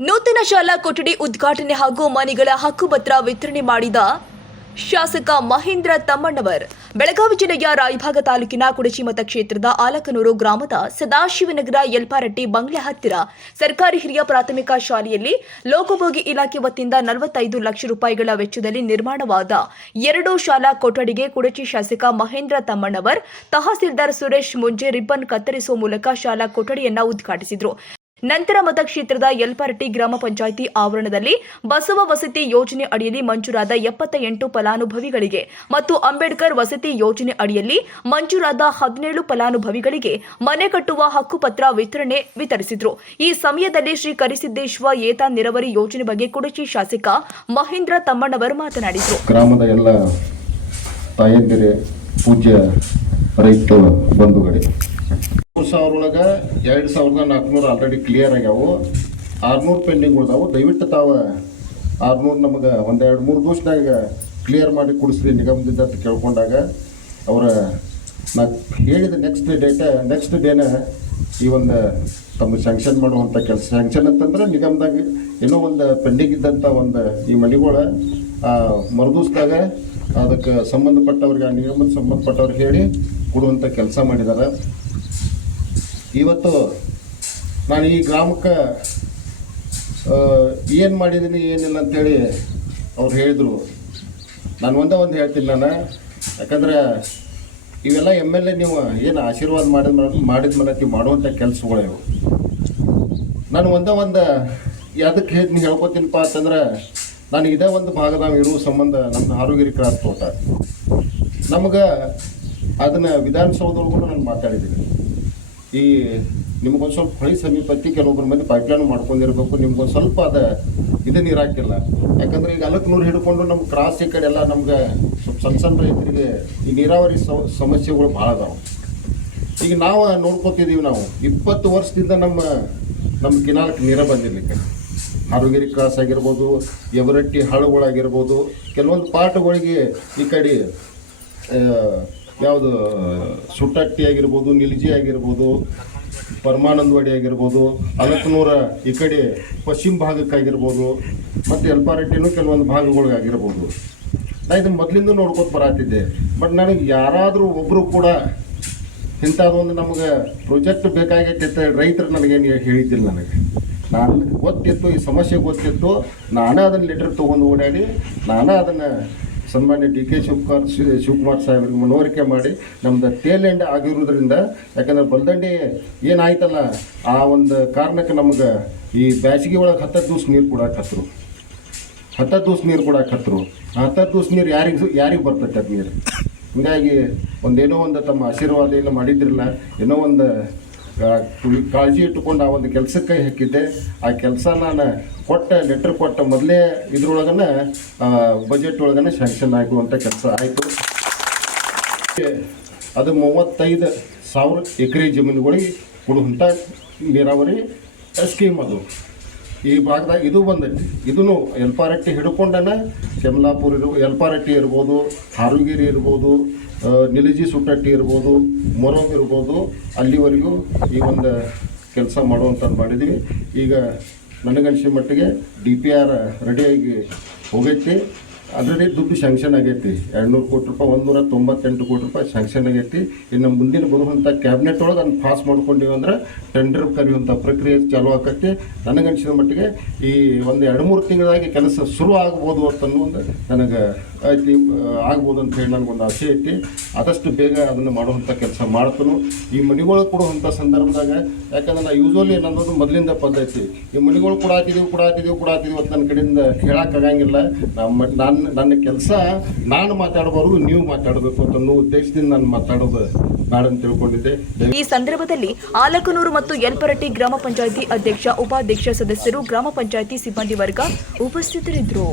ನೂತನ ಶಾಲಾ ಕೊಠಡಿ ಉದ್ಘಾಟನೆ ಹಾಗೂ ಮನೆಗಳ ಹಕ್ಕುಪತ್ರ ವಿತರಣೆ ಮಾಡಿದ ಶಾಸಕ ಮಹೇಂದ್ರ ತಮ್ಮಣ್ಣವರ್. ಬೆಳಗಾವಿ ಜಿಲ್ಲೆಯ ರಾಯಭಾಗ ತಾಲೂಕಿನ ಕುಡಚಿ ಮತಕ್ಷೇತ್ರದ ಆಲಕನೂರು ಗ್ರಾಮದ ಸದಾಶಿವನಗರ ಯಲ್ಪಾರಟ್ಟಿ ಬಂಗ್ಲೆ ಹತ್ತಿರ ಸರ್ಕಾರಿ ಹಿರಿಯ ಪ್ರಾಥಮಿಕ ಶಾಲೆಯಲ್ಲಿ ಲೋಕೋಪಯೋಗಿ ಇಲಾಖೆ ವತಿಯಿಂದ ನಲವತ್ತೈದು ಲಕ್ಷ ರೂಪಾಯಿಗಳ ವೆಚ್ಚದಲ್ಲಿ ನಿರ್ಮಾಣವಾದ ಎರಡು ಶಾಲಾ ಕೊಠಡಿಗೆ ಕುಡಚಿ ಶಾಸಕ ಮಹೇಂದ್ರ ತಮ್ಮಣ್ಣವರ್, ತಹಸೀಲ್ದಾರ್ ಸುರೇಶ್ ಮುಂಜೆ ರಿಬ್ಬನ್ ಕತ್ತರಿಸುವ ಮೂಲಕ ಶಾಲಾ ಕೊಠಡಿಯನ್ನು ಉದ್ಘಾಟಿಸಿದರು. ನಂತರ ಮತಕ್ಷೇತ್ರದ ಯಲ್ಪರಟ್ಟಿ ಗ್ರಾಮ ಪಂಚಾಯಿತಿ ಆವರಣದಲ್ಲಿ ಬಸವ ವಸತಿ ಯೋಜನೆ ಅಡಿಯಲ್ಲಿ ಮಂಜೂರಾದ ಎಪ್ಪತ್ತ ಎಂಟು ಫಲಾನುಭವಿಗಳಿಗೆ ಮತ್ತು ಅಂಬೇಡ್ಕರ್ ವಸತಿ ಯೋಜನೆ ಅಡಿಯಲ್ಲಿ ಮಂಜೂರಾದ ಹದಿನೇಳು ಫಲಾನುಭವಿಗಳಿಗೆ ಮನೆ ಕಟ್ಟುವ ಹಕ್ಕುಪತ್ರ ವಿತರಣೆ ವಿತರಿಸಿದ್ರು. ಈ ಸಮಯದಲ್ಲಿ ಶ್ರೀ ಕರಿಸಿದ್ದೇಶ್ವರ ಏತ ನೀರಾವರಿ ಯೋಜನೆ ಬಗ್ಗೆ ಕುಡಚಿ ಶಾಸಕ ಮಹೇಂದ್ರ ತಮ್ಮಣ್ಣವರು ಮಾತನಾಡಿದರು. ಗ್ರಾಮದ ಎಲ್ಲ ತಾಯಂದಿರೆ ಪೂಜ್ಯ ರೈತ ಬಂಧುಗಳೇ ಮೂರು ಸಾವಿರ ಒಳಗೆ ಎರಡು ಸಾವಿರದ ನಾಲ್ಕುನೂರು ಆಲ್ರೆಡಿ ಕ್ಲಿಯರ್ ಆಗ್ಯಾವು. ಆರುನೂರು ಪೆಂಡಿಂಗ್ ಉಳ್ದಾವು. ದಯವಿಟ್ಟು ತಾವು ಆರುನೂರು ನಮಗೆ ಒಂದೆರಡು ಮೂರು ದಿವಸದಾಗ ಕ್ಲಿಯರ್ ಮಾಡಿ ಕೊಡಿಸ್ರಿ ನಿಗಮದಿಂದ ಅಂತ ಕೇಳ್ಕೊಂಡಾಗ ಅವರ ನಾ ಹೇಳಿದ ನೆಕ್ಸ್ಟ್ ಡೇಟ ನೆಕ್ಸ್ಟ್ ಡೇನ ಈ ಒಂದು ತಮ್ಮ ಸ್ಯಾಂಕ್ಷನ್ ಮಾಡುವಂಥ ಕೆಲಸ. ಸ್ಯಾಂಕ್ಷನ್ ಅಂತಂದ್ರೆ ನಿಗಮದಾಗ ಏನೋ ಒಂದು ಪೆಂಡಿಂಗ್ ಇದ್ದಂಥ ಒಂದು ಈ ಮನೆಗಳ ಮರುದಿವ್ಸದಾಗ ಅದಕ್ಕೆ ಸಂಬಂಧಪಟ್ಟವ್ರಿಗೆ, ಆ ನಿಗಮದ ಸಂಬಂಧಪಟ್ಟವ್ರಿಗೆ ಹೇಳಿ ಕೊಡುವಂಥ ಕೆಲಸ ಮಾಡಿದ್ದಾರೆ ಇವತ್ತು ನಾನು ಈ ಗ್ರಾಮಕ್ಕೆ ಏನು ಮಾಡಿದ್ದೀನಿ ಏನಿಲ್ಲ ಅಂತೇಳಿ ಅವ್ರು ಹೇಳಿದರು. ನಾನು ಒಂದೇ ಒಂದು ಹೇಳ್ತೀನಿ ನಾನು. ಯಾಕಂದ್ರೆ ಇವೆಲ್ಲ ಎಂ ಎಲ್ ಎ ನೀವು ಏನು ಆಶೀರ್ವಾದ ಮಾಡಿದ ಮಾಡಿದ ಮೇಲೆ ನೀವು ಮಾಡುವಂಥ ಕೆಲಸಗಳು ಇವು. ನಾನು ಒಂದೇ ಒಂದು ಯಾವುದಕ್ಕೆ ಹೇಳಿ ಹೇಳ್ಕೊತೀನಪ್ಪ ಅಂತಂದ್ರೆ, ನಾನು ಇದೇ ಒಂದು ಭಾಗದಾಗ ಇರುವ ಸಂಬಂಧ ನಮ್ಮ ಆರೋಗ್ಯ ಕ್ರಾಸ್ ತೋಟ. ನಮಗೆ ಅದನ್ನು ವಿಧಾನಸೌಧದೊಳಗೂ ನಾನು ಮಾತಾಡಿದ್ದೀನಿ. ಈ, ನಿಮ್ಗೊಂದು ಸ್ವಲ್ಪ ಹೊಳಿ ಸಮೀಪತ್ತಿ ಕೆಲವೊಬ್ಬರ ಮಂದಿ ಪೈಪ್ಲೈನ್ ಮಾಡ್ಕೊಂಡಿರ್ಬೇಕು, ನಿಮ್ಗೊಂದು ಸ್ವಲ್ಪ ಅದ ಇದು ನೀರು ಹಾಕಿಲ್ಲ. ಯಾಕಂದ್ರೆ ಈಗ ಅಲಕ್ನೂರು ಹಿಡ್ಕೊಂಡು ನಮ್ಮ ಕ್ರಾಸ್ ಈ ಕಡೆ ಎಲ್ಲ ನಮ್ಗೆ ಸ್ವಲ್ಪ ಸಣ್ಣ ಸಣ್ಣ ರೈತರಿಗೆ ಈ ನೀರಾವರಿ ಸಮಸ್ಯೆಗಳು ಭಾಳ ಅದಾವೆ. ಈಗ ನಾವು ನೋಡ್ಕೊತಿದ್ದೀವಿ ನಾವು, ಇಪ್ಪತ್ತು ವರ್ಷದಿಂದ ನಮ್ಮ ನಮ್ಮ ಕಿನಾಲಕ್ಕೆ ನೀರ ಬಂದಿರಲಿಕ್ಕೆ. ಆರೋಗ್ಯ ಕ್ರಾಸ್ ಆಗಿರ್ಬೋದು, ಎವರಟ್ಟಿ ಹಾಳುಗಳಾಗಿರ್ಬೋದು, ಕೆಲವೊಂದು ಪಾರ್ಟ್ಗಳಿಗೆ ಈ ಕಡೆ ಯಾವುದು, ಸುಟ್ಟಟ್ಟಿ ಆಗಿರ್ಬೋದು, ನಿಲ್ಜಿ ಆಗಿರ್ಬೋದು ಪರಮಾನಂದವಾಡಿ ಆಗಿರ್ಬೋದು, ಅಲಕ್ನೂರ ಈ ಕಡೆ ಪಶ್ಚಿಮ ಭಾಗಕ್ಕಾಗಿರ್ಬೋದು, ಮತ್ತು ಎಲ್ಪಾರೆಟ್ಟಿನೂ ಕೆಲವೊಂದು ಭಾಗಗಳಿಗಾಗಿರ್ಬೋದು. ನಾ ಇದನ್ನು ಮೊದಲಿಂದ ನೋಡ್ಕೊತ ಬರತ್ತಿದ್ದೆ ಬಟ್ ನನಗೆ ಯಾರಾದರೂ ಒಬ್ಬರು ಕೂಡ ಇಂಥದ್ದೊಂದು ನಮಗೆ ಪ್ರಾಜೆಕ್ಟ್ ಬೇಕಾಗೈತೆ ರೈತರು ನನಗೇನು ಹೇಳಿದ್ದಿಲ್ಲ ನನಗೆ. ನಾನು ಗೊತ್ತಿತ್ತು, ಈ ಸಮಸ್ಯೆ ಗೊತ್ತಿತ್ತು, ನಾನೇ ಅದನ್ನು ಲೆಟರ್ ತೊಗೊಂಡು ಓಡಾಡಿ, ನಾನೇ ಅದನ್ನು ಸನ್ಮಾನ್ಯ ಡಿ ಕೆ ಶಿವಕುಮಾರ್ ಶಿವಕುಮಾರ್ ಸಾಹೇಬ್ರಿಗೆ ಮನವರಿಕೆ ಮಾಡಿ ನಮ್ದು ಟೇಲ್ ಎಂಡ್ ಆಗಿರೋದ್ರಿಂದ, ಯಾಕಂದ್ರೆ ಬಲ್ದಂಡಿ ಏನಾಯ್ತಲ್ಲ, ಆ ಒಂದು ಕಾರಣಕ್ಕೆ ನಮ್ಗೆ ಈ ಬ್ಯಾಸಿಗೆ ಒಳಗೆ ಹತ್ತತ್ತು ದಿವ್ಸ ನೀರು ಕೊಡಾಕತ್ರು ಹತ್ತತ್ತು ದಿವ್ಸ ನೀರು ಕೊಡಾಕತ್ರು ಆ ಹತ್ತತ್ತು ದಿವ್ಸ ನೀರು ಯಾರಿಗೆ ಯಾರಿಗೆ ಬರ್ತೈತೆ ಅದು ನೀರು? ಹಿಂಗಾಗಿ ಒಂದೇನೋ ಒಂದು ತಮ್ಮ ಆಶೀರ್ವಾದ ಏನು ಮಾಡಿದ್ರಲ್ಲ, ಏನೋ ಒಂದು ಕಾಳಜಿ ಇಟ್ಟುಕೊಂಡು ಆ ಒಂದು ಕೆಲಸಕ್ಕೆ ಹಾಕಿದ್ದೆ. ಆ ಕೆಲಸ ನಾನು ಕೊಟ್ಟ ಲೆಟ್ರ್ ಕೊಟ್ಟ ಮೊದಲೇ ಇದ್ರೊಳಗನ ಬಜೆಟ್ ಒಳಗನೆ ಶಾಂಕ್ಷನ್ ಆಗುವಂಥ ಕೆಲಸ ಆಯಿತು. ಅದು ಮೂವತ್ತೈದು ಸಾವಿರ ಎಕರೆ ಜಮೀನುಗಳಿಗೆ ಕೊಡುವಂಥ ನೀರಾವರಿ ಸ್ಕೀಮ್ ಅದು. ಈ ಭಾಗದಾಗ ಇದು ಬಂದೈತಿ. ಇದೂ ಎಲ್ಪಾರಟ್ಟಿ ಹಿಡ್ಕೊಂಡನ ಕೆಮ್ಲಾಪುರ ಇರ್ಬೋದು ಎಲ್ಪಾರಟ್ಟಿ ಇರ್ಬೋದು, ಹಾರುಗಿರಿ ಇರ್ಬೋದು ನಿಲಜಿ ಸುಟ್ಟಟ್ಟಿ ಇರ್ಬೋದು ಮೊರೋಗ್ ಇರ್ಬೋದು, ಅಲ್ಲಿವರೆಗೂ ಈ ಒಂದು ಕೆಲಸ ಮಾಡುವಂಥದ್ದು ಮಾಡಿದ್ದೀವಿ ಈಗ ನನಗನ್ಸಿದ ಮಟ್ಟಿಗೆ ಡಿ ಪಿ ಆರ್ ರೆಡಿಯಾಗಿ ಹೋಗೈತಿ. ಆಲ್ರೆಡಿ ದುಡ್ಡು ಸ್ಯಾಂಕ್ಷನ್ ಆಗೈತಿ. ಎರಡು ನೂರು ಕೋಟಿ ರೂಪಾಯಿ ಒಂದು ನೂರ ತೊಂಬತ್ತೆಂಟು ಕೋಟಿ ರೂಪಾಯಿ ಸ್ಯಾಂಕ್ಷನ್ ಆಗೈತಿ. ಇನ್ನು ಮುಂದಿನ ಬರುವಂಥ ಕ್ಯಾಬಿನೆಟ್ ಒಳಗೆ ಅದನ್ನು ಪಾಸ್ ಮಾಡ್ಕೊಂಡಿವಿ ಅಂದ್ರೆ ಟೆಂಡರ್ ಕರೆಯುವಂಥ ಪ್ರಕ್ರಿಯೆ ಚಾಲೂ ಆಕೈತಿ ನನಗನ್ಸಿದ ಮಟ್ಟಿಗೆ ಈ ಒಂದು ಎರಡು ಮೂರು ತಿಂಗಳಾಗಿ ಕೆಲಸ ಶುರು ಆಗ್ಬೋದು ಅಂತ ಒಂದು ನನಗೆ ಐತಿ ಆಗ್ಬೋದು ಅಂತ ಹೇಳಿ ನನಗೊಂದು ಆಸೆ ಐತಿ. ಆದಷ್ಟು ಬೇಗ ಅದನ್ನು ಮಾಡುವಂಥ ಕೆಲಸ ಮಾಡ್ತನು. ಈ ಮನೆಗಳು ಕೊಡುವಂಥ ಸಂದರ್ಭದಾಗ ಯಾಕಂದ್ರೆ ನಾ ಯೂಸ್ವಲಿ ನನ್ನದು ಮೊದಲಿಂದ ಪದ್ಧತಿ. ಈ ಮನೆಗಳು ಹಾಕಿದೀವಿ ಕೂಡ ಹಾಕಿದೀವಿ ಅಂತ ನನ್ನ ಕಡೆಯಿಂದ ಹೇಳಕ್ಕಾಗಂಗಿಲ್ಲ ನಮ್ಮ ನನ್ನ ನನ್ನ ಕೆಲಸ ನಾನು ಮಾತಾಡಬಾರದು ನೀವು ಮಾತಾಡಬೇಕು ಅಂತ ಅನ್ನೋ ಉದ್ದೇಶದಿಂದ ನಾನು ಮಾತಾಡೋದು ಅಂತ ತಿಳ್ಕೊಂಡಿದ್ದೆ. ಈ ಸಂದರ್ಭದಲ್ಲಿ ಆಲಕನೂರು ಮತ್ತು ಯಲ್ಪರಟ್ಟಿ ಗ್ರಾಮ ಪಂಚಾಯಿತಿ ಅಧ್ಯಕ್ಷ, ಉಪಾಧ್ಯಕ್ಷ ಸದಸ್ಯರು, ಗ್ರಾಮ ಪಂಚಾಯಿತಿ ಸಿಬ್ಬಂದಿ ವರ್ಗ ಉಪಸ್ಥಿತರಿದ್ದರು.